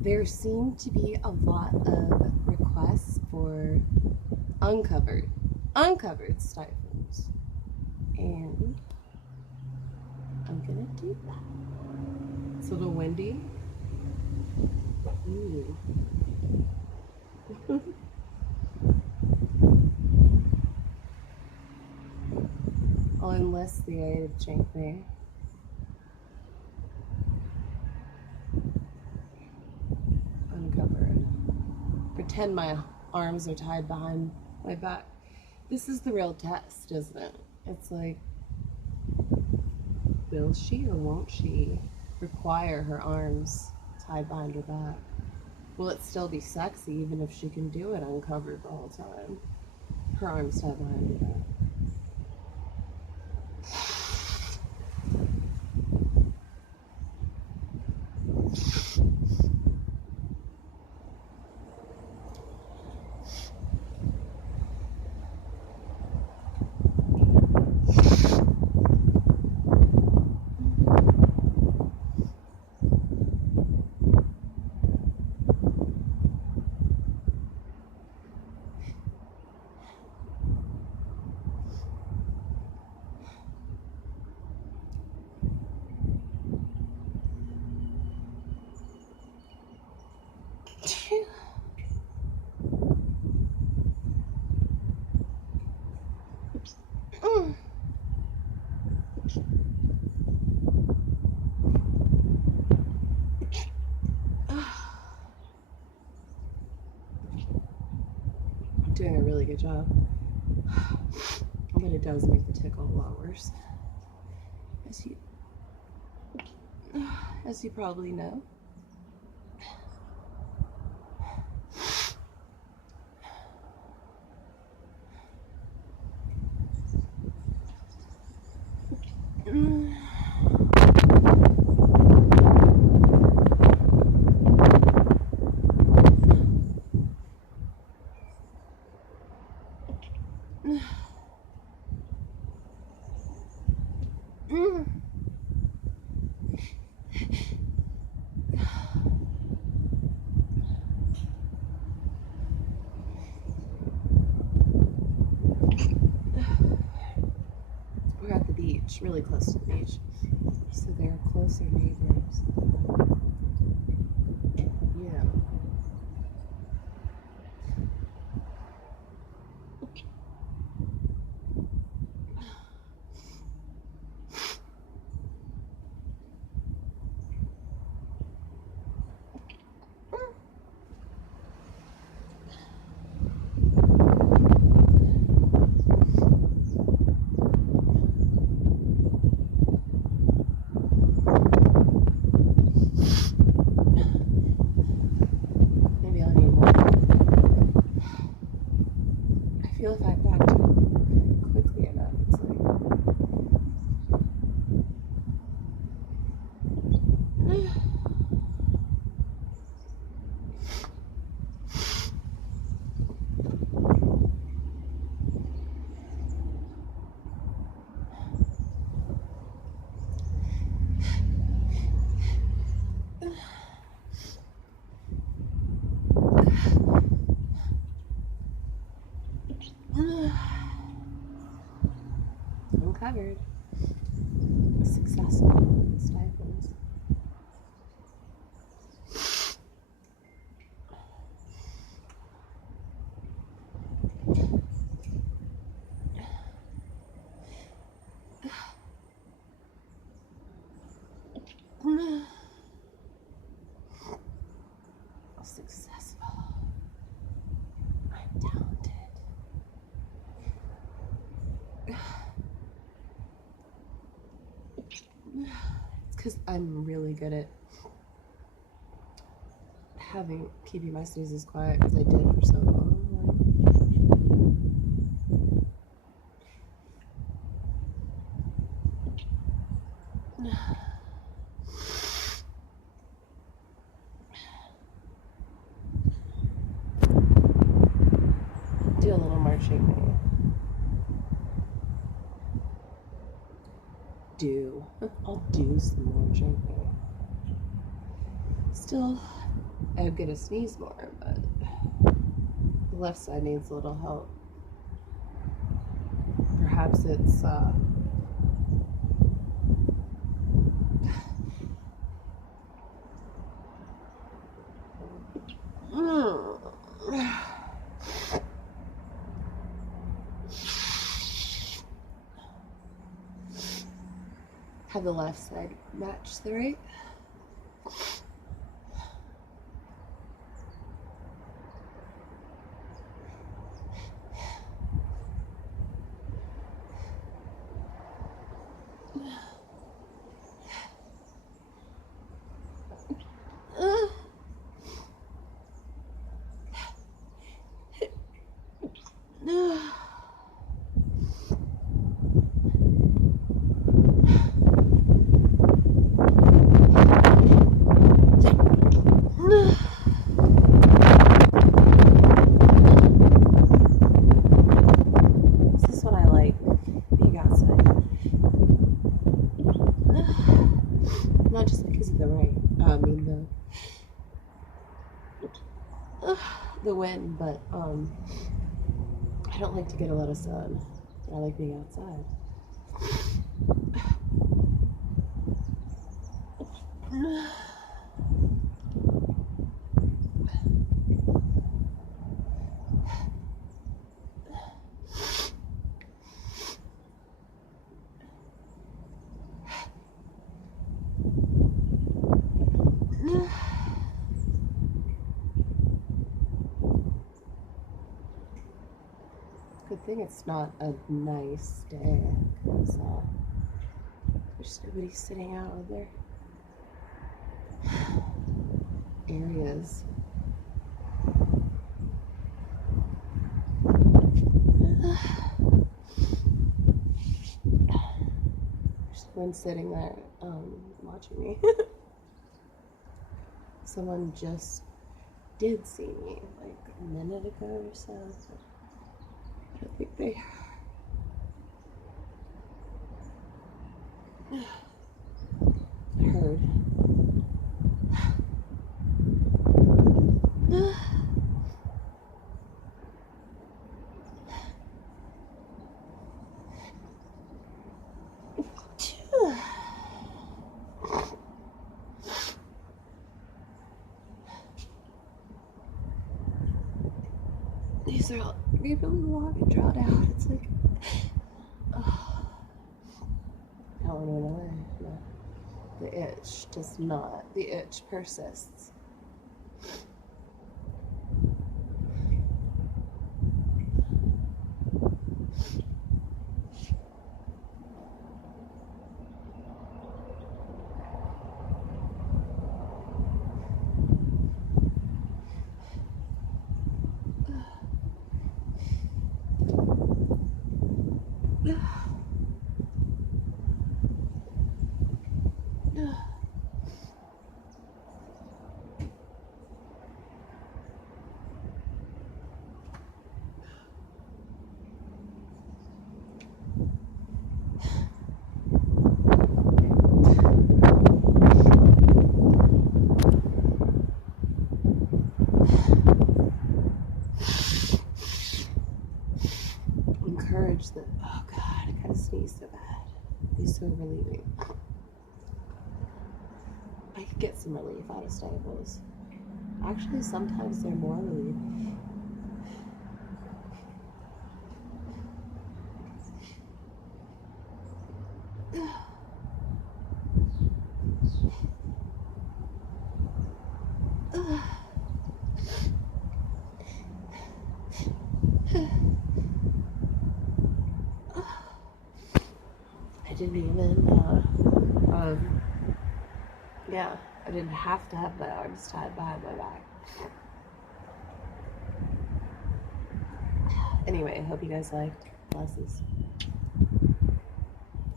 There seem to be a lot of requests for uncovered stifles, and I'm gonna do that. It's a little windy. Ooh. I'll enlist the aid of Chankney. Uncover it. Pretend my arms are tied behind my back. This is the real test, isn't it? It's like, will she or won't she require her arms tied behind her back? Will it still be sexy even if she can do it uncovered the whole time? Her arms tied behind her back. Doing a really good job, but it does make the tickle a lot worse, as you probably know. We're at the beach, really close to the beach, so they're closer neighbors. Yeah. Maybe I'll need more. I feel if I back too quickly enough, it's like. Uncovered. Successful stifles. Successful. I'm talented. It's because I'm really good at keeping my sneezes quiet, because I did for so long. Do a little marching. I'll do some marching. Still I would get a sneeze more, but the left side needs a little help. Perhaps it's have the left side match the right. This is what I like being outside. Not just because of the rain, I mean the wind, but I don't like to get a lot of sun. I like being outside. Good thing it's not a nice day, because there's nobody sitting out with their areas. There's someone sitting there watching me. Someone just did see me like a minute ago or so. I don't think they heard. These are all really long and drawn out. It's like, oh, I don't know why. No. The itch does not. The itch persists. Encourage the, oh God, I kind of sneezed so bad. It's so relieving. I could get some relief out of stifles. Actually, sometimes they're more relief. I didn't even, yeah, I didn't have to have my arms tied behind my back. Anyway, I hope you guys liked. Blesses.